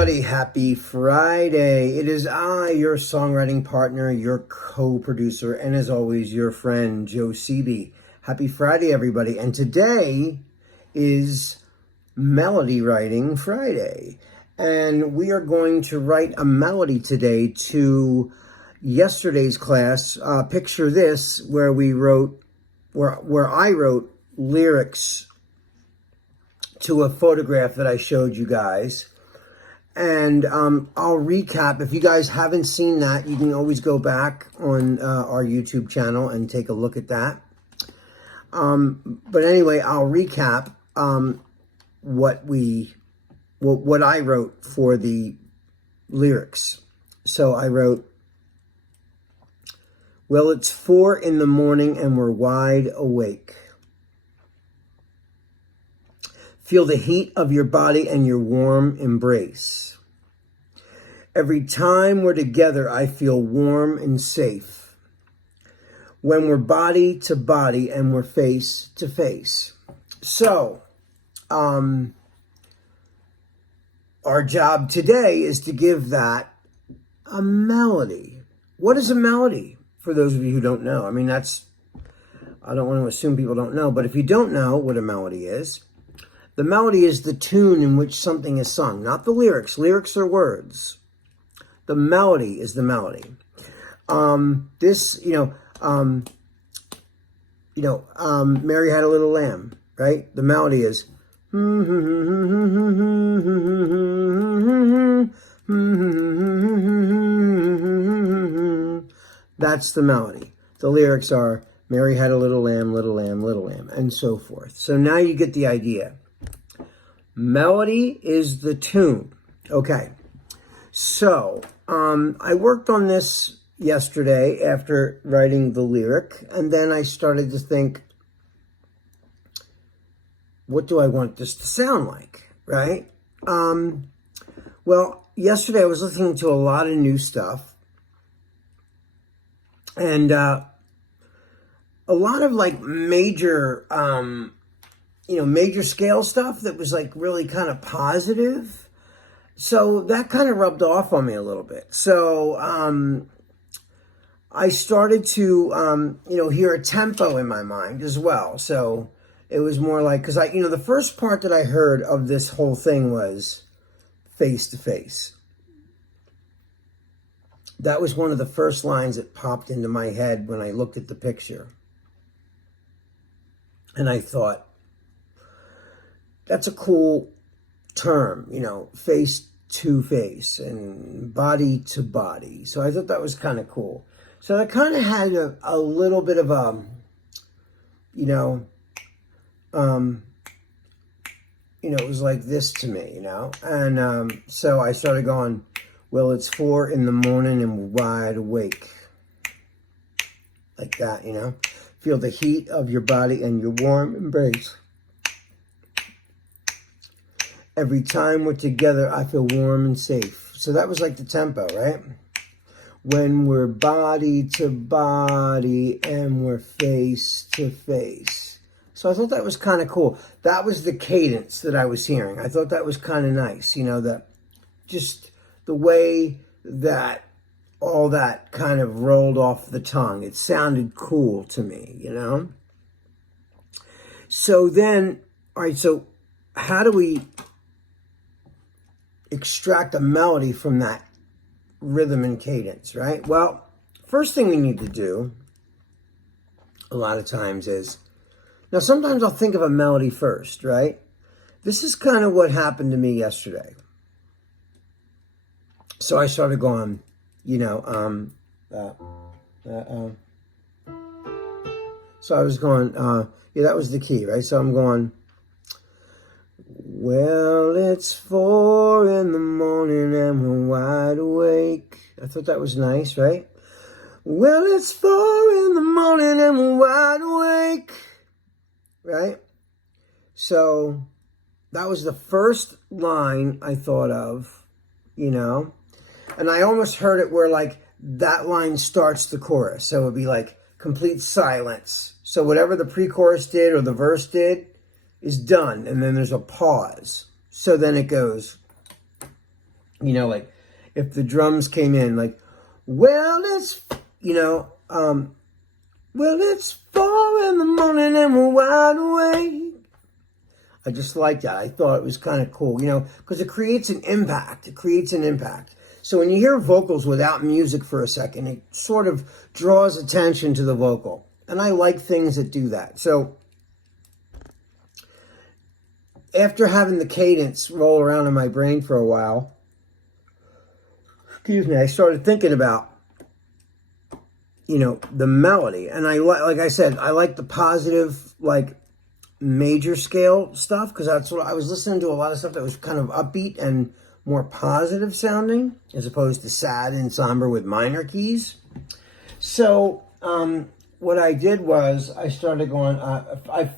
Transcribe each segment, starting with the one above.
everybody. Happy Friday. It is I, your songwriting partner, your co-producer, and as always, your friend, Joe Seeby. Happy Friday, everybody. And today is Melody Writing Friday. And we are going to write a melody today to yesterday's class. Picture this, where I wrote lyrics to a photograph that I showed you guys. And I'll recap. If you guys haven't seen that, you can always go back on our YouTube channel and take a look at that. But anyway, I'll recap what I wrote for the lyrics. So I wrote, well, it's 4 in the morning and we're wide awake. Feel the heat of your body and your warm embrace. Every time we're together, I feel warm and safe. When we're body to body and we're face to face. So, our job today is to give that a melody. What is a melody? For those of you who don't know. I mean, I don't want to assume people don't know, but if you don't know what a melody is, the melody is the tune in which something is sung, not the lyrics. Lyrics are words. The melody is the melody. Mary Had a Little Lamb, right? The melody is, that's the melody. The lyrics are, Mary had a little lamb, little lamb, little lamb, and so forth. So now you get the idea. Melody is the tune. Okay. So, I worked on this yesterday after writing the lyric, and then I started to think, what do I want this to sound like, right? Well, yesterday I was listening to a lot of new stuff, and a lot of like major scale stuff that was like really kind of positive. So that kind of rubbed off on me a little bit. So I started to, hear a tempo in my mind as well. So it was more like, because the first part that I heard of this whole thing was face to face. That was one of the first lines that popped into my head when I looked at the picture. And I thought, that's a cool term, face to face and body to body. So I thought that was kind of cool. So I kind of had a little bit of it was like this to me, And so I started going, well, it's 4 in the morning and we're wide awake. Like that, Feel the heat of your body and your warm embrace. Every time we're together, I feel warm and safe. So that was like the tempo, right? When we're body to body and we're face to face. So I thought that was kind of cool. That was the cadence that I was hearing. I thought that was kind of nice, that just the way that all that kind of rolled off the tongue. It sounded cool to me, So then, all right, so how do we extract a melody from that rhythm and cadence, right? Well, first thing we need to do a lot of times is, now sometimes I'll think of a melody first, right? This is kind of what happened to me yesterday. So I started going, so I was going, that was the key, right? So I'm going, well, it's 4 in the morning and we're wide awake. I thought that was nice, right? Well, it's 4 in the morning and we're wide awake. Right? So that was the first line I thought of, And I almost heard it where like that line starts the chorus. So it would be like complete silence. So whatever the pre-chorus did or the verse did is done. And then there's a pause. So then it goes, You know, like if the drums came in, like, well, it's, you know, well, it's 4 in the morning and we're wide awake. I just like that. I thought it was kind of cool, you know, because it creates an impact. It creates an impact. So when you hear vocals without music for a second, it sort of draws attention to the vocal. And I like things that do that. So after having the cadence roll around in my brain for a while, excuse me, I started thinking about, you know, the melody. And like I said, I like the positive, like, major scale stuff, because that's what I was listening to. A lot of stuff that was kind of upbeat and more positive sounding, as opposed to sad and somber with minor keys. So what I did was I started going, I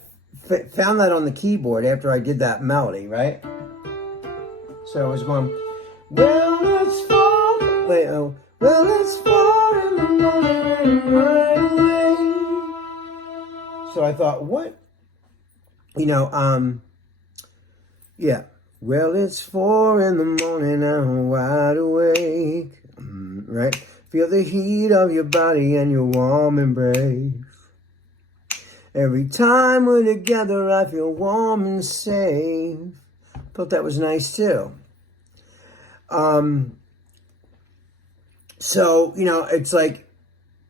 found that on the keyboard after I did that melody, right? So I was going, well, it's 4, wait, oh, well, it's 4 in the morning and right away. So I thought, what? You know, yeah. Well, it's 4 in the morning and I'm wide awake, right? Feel the heat of your body and your warm embrace. Every time we're together, I feel warm and safe. Thought that was nice too. So, you know, it's like,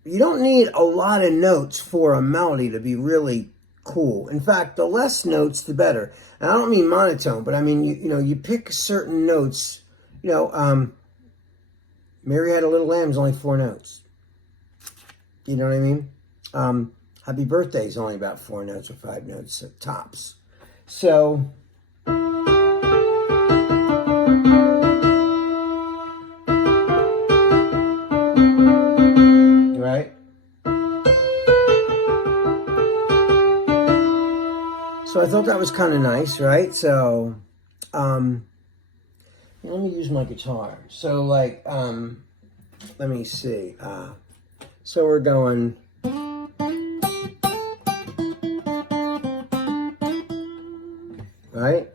you don't need a lot of notes for a melody to be really cool. In fact, the less notes, the better. And I don't mean monotone, but I mean, you know, you pick certain notes. You know, Mary Had a Little Lamb is only 4 notes. You know what I mean? Happy Birthday is only about 4 notes or 5 notes at tops. So, right? So I thought that was kind of nice, right? So, let me use my guitar. So, like, let me see. So we're going. Right?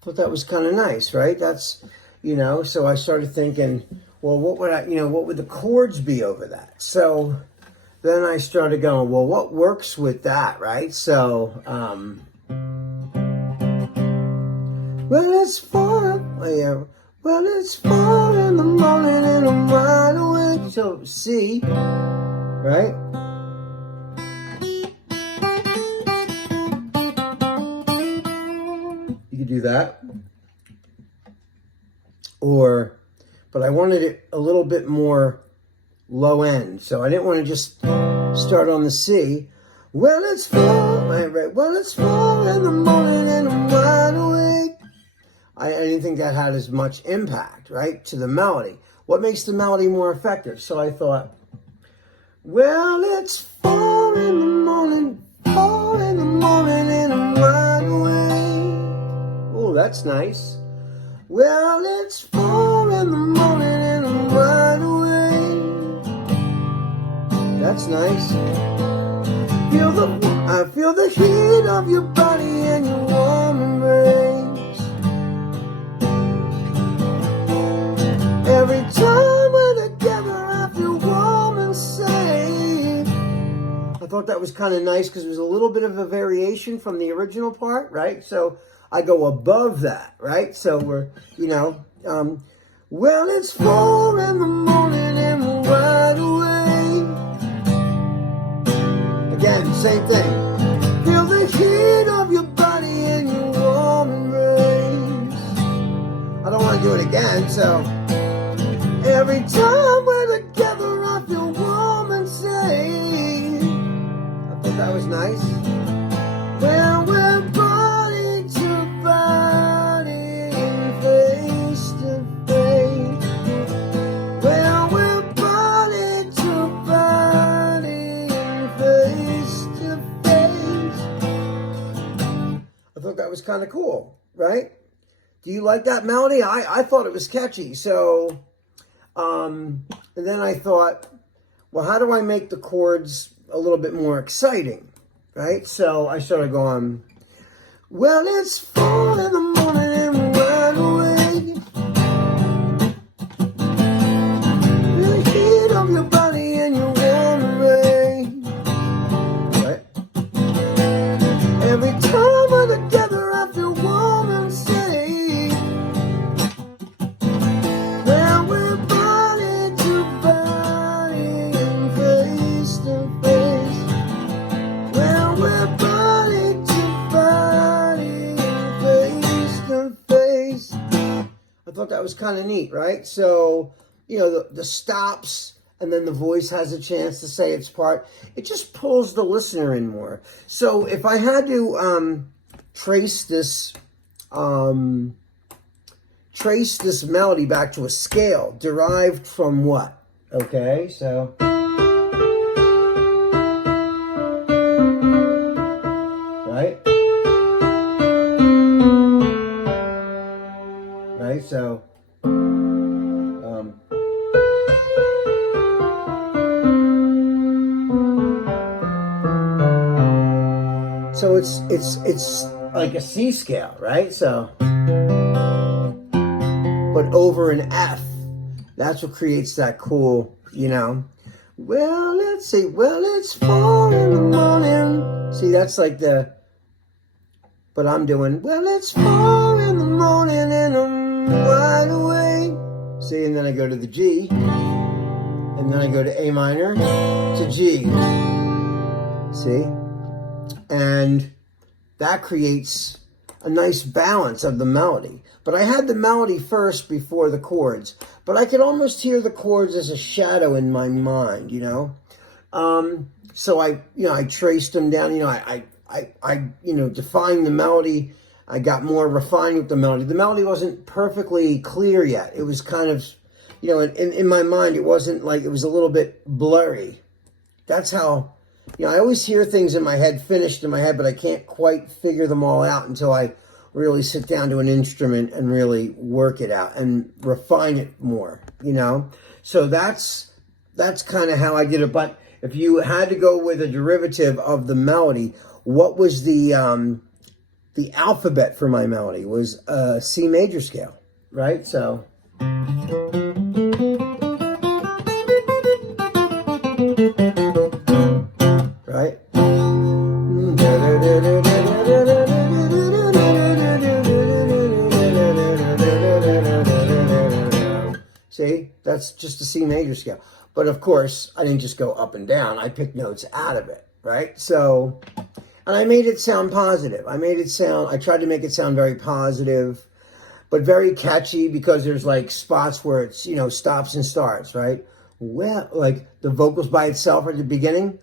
Thought that was kind of nice, right? That's, you know, so I started thinking, well, what would what would the chords be over that? So then I started going, well, what works with that, right? So, well, it's 4, yeah. Well, it's 4 in the morning and I'm wide awake. So, C, right? You could do that. But I wanted it a little bit more low end. So I didn't want to just start on the C. Well, it's 4, right? Well, it's 4 in the morning and I'm wide awake. I didn't think that had as much impact, right, to the melody. What makes the melody more effective? So I thought, well, it's 4 in the morning, 4 in the morning and I'm wide awake. Oh, that's nice. Well, it's 4 in the morning and I'm wide awake. That's nice. I feel the heat of your body and your warm embrace. Every time we're together, I feel warm and safe. I thought that was kind of nice because it was a little bit of a variation from the original part, right? So I go above that, right? So we're, well, it's 4 in the morning and we're wide awake. Again, same thing. Feel the heat of your body and your warm embrace. I don't want to do it again, so every time we're together, I feel warm and safe. I thought that was nice. Well, we're body to body, face to face. Well, we're body to body, face to face. I thought that was kind of cool, right? Do you like that melody? I thought it was catchy. So, and then I thought, well, how do I make the chords a little bit more exciting, right? So I started going, well, it's 4 in the morning and we're wide awake. The heat of your body and your warm embrace. Right? Every time we're together, I feel warm and safe. Well, we're body to body and face to face. Well, we're body to body and face to face. I thought that was kind of neat, right? So, you know, the stops, and then the voice has a chance to say its part. It just pulls the listener in more. So if I had to trace this melody back to a scale derived from what? Okay, so right, right. So. So it's like a C scale, right? So, but over an F. That's what creates that cool, you know. Well, let's see. Well, it's 4 in the morning. See, that's like the. But I'm doing. Well, it's 4 in the morning and I'm wide awake. See, and then I go to the G, and then I go to A minor to G. See. And that creates a nice balance of the melody. But I had the melody first before the chords. But I could almost hear the chords as a shadow in my mind, you know. So I traced them down. You know, I defined the melody. I got more refined with the melody. The melody wasn't perfectly clear yet. It was kind of, you know, in my mind, it wasn't like, it was a little bit blurry. That's how. You know, I always hear things in my head, finished in my head, but I can't quite figure them all out until I really sit down to an instrument and really work it out and refine it more, you know? So that's kind of how I did it. But if you had to go with a derivative of the melody, what was the alphabet for my melody? It was C major scale, right? So. Right? See, that's just a C major scale. But of course, I didn't just go up and down. I picked notes out of it, right? So, and I made it sound positive. I tried to make it sound very positive, but very catchy, because there's like spots where it's, you know, stops and starts, right? Well, like the vocals by itself at the beginning.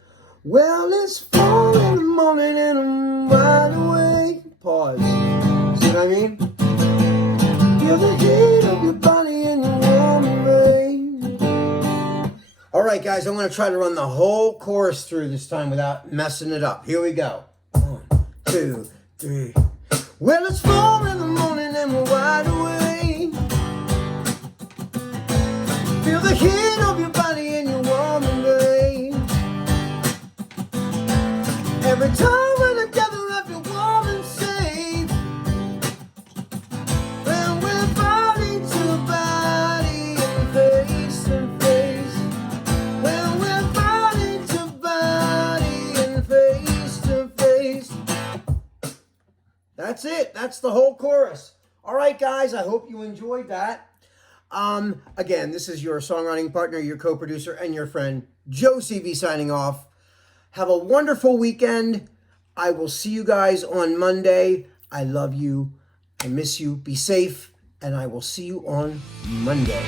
Well, it's 4 in the morning and I'm wide awake. Pause. See what I mean? Feel the heat of your body and your warm embrace. All right, guys, I'm going to try to run the whole chorus through this time without messing it up. Here we go. 1, 2, 3. Well, it's 4 in the morning and we're wide awake. Feel the heat of your body and your warm embrace. Every time we're together, I feel warm and safe. When we're body to body and face to face. When we're body to body and face to face. That's it. That's the whole chorus. All right, guys, I hope you enjoyed that. Again, this is your songwriting partner, your co-producer, and your friend, Joe CV, signing off. Have a wonderful weekend. I will see you guys on Monday. I love you. I miss you. Be safe. And I will see you on Monday.